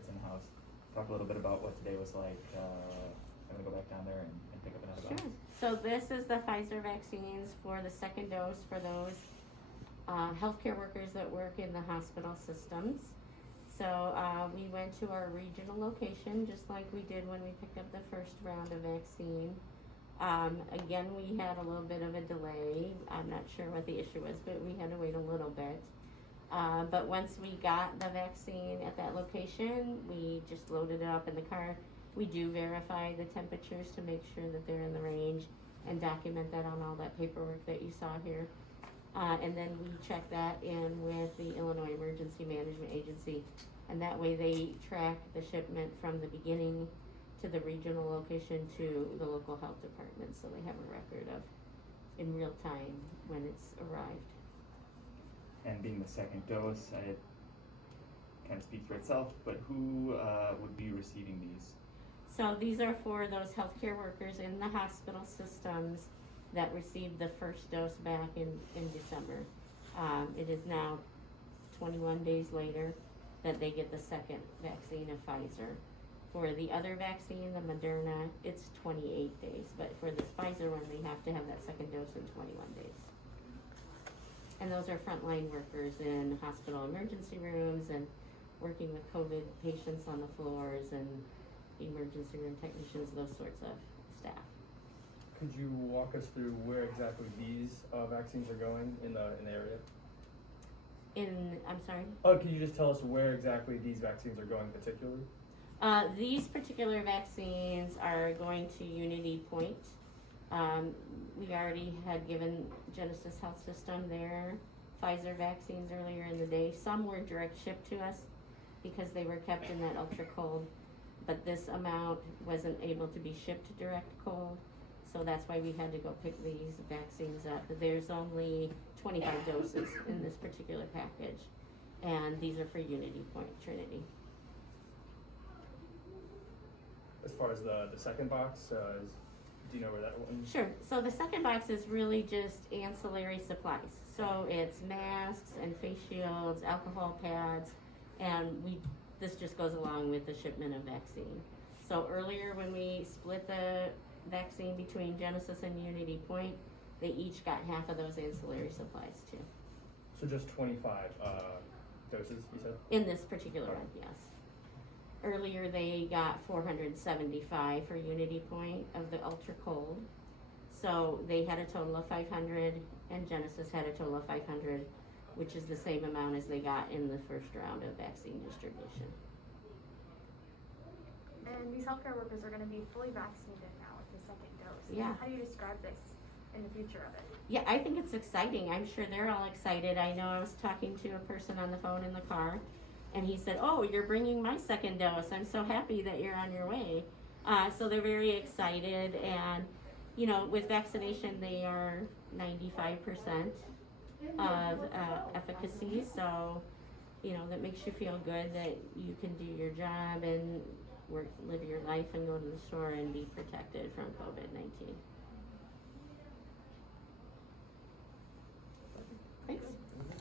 units in-house. Talk a little bit about what today was like. I'm gonna go back down there and pick up another box. Sure. So this is the Pfizer vaccines for the second dose for those healthcare workers that work in the hospital systems. So we went to our regional location just like we did when we picked up the first round of vaccine. Again, we had a little bit of a delay. I'm not sure what the issue was, but we had to wait a little bit. But once we got the vaccine at that location, we just loaded it up in the car. We do verify the temperatures to make sure that they're in the range and document that on all that paperwork that you saw here. And then we check that in with the Illinois Emergency Management Agency, and that way they track the shipment from the beginning to the regional location to the local health department, so they have a record of in real time when it's arrived. And being the second dose, it kind of speaks for itself, but who would be receiving these? So these are for those healthcare workers in the hospital systems that received the first dose back in December. It is now 21 days later that they get the second vaccine of Pfizer. For the other vaccine, the Moderna, it's 28 days, but for this Pfizer one, they have to have that second dose in 21 days. And those are frontline workers in hospital emergency rooms and working with COVID patients on the floors and emergency room technicians, those sorts of staff. Could you walk us through where exactly these vaccines are going in the area? I'm sorry? Can you just tell us where exactly these vaccines are going particularly? These particular vaccines are going to Unity Point. We already had given Genesis Health System their Pfizer vaccines earlier in the day. Some were direct shipped to us because they were kept in that ultra cold, but this amount wasn't able to be shipped direct cold, so that's why we had to go pick these vaccines up. There's only 25 doses in this particular package, and these are for Unity Point, Trinity. As far as the second box, do you know where that one? Sure. So the second box is really just ancillary supplies. So it's masks and face shields, alcohol pads, and this just goes along with the shipment of vaccine. So earlier when we split the vaccine between Genesis and Unity Point, they each got half of those ancillary supplies too. So just 25 doses, you said? In this particular one, yes. Earlier they got 475 for Unity Point of the ultra cold. So they had a total of 500 and Genesis had a total of 500, which is the same amount as they got in the first round of vaccine distribution. And these healthcare workers are going to be fully vaccinated now with the second dose. Yeah. How do you describe this in the future of it? Yeah, I think it's exciting. I'm sure they're all excited. I know I was talking to a person on the phone in the car, and he said, "Oh, you're bringing my second dose. I'm so happy that you're on your way." So they're very excited, and you know, with vaccination, they are 95% of efficacy. So, you know, that makes you feel good that you can do your job and live your life and go to the store and be protected from COVID-19.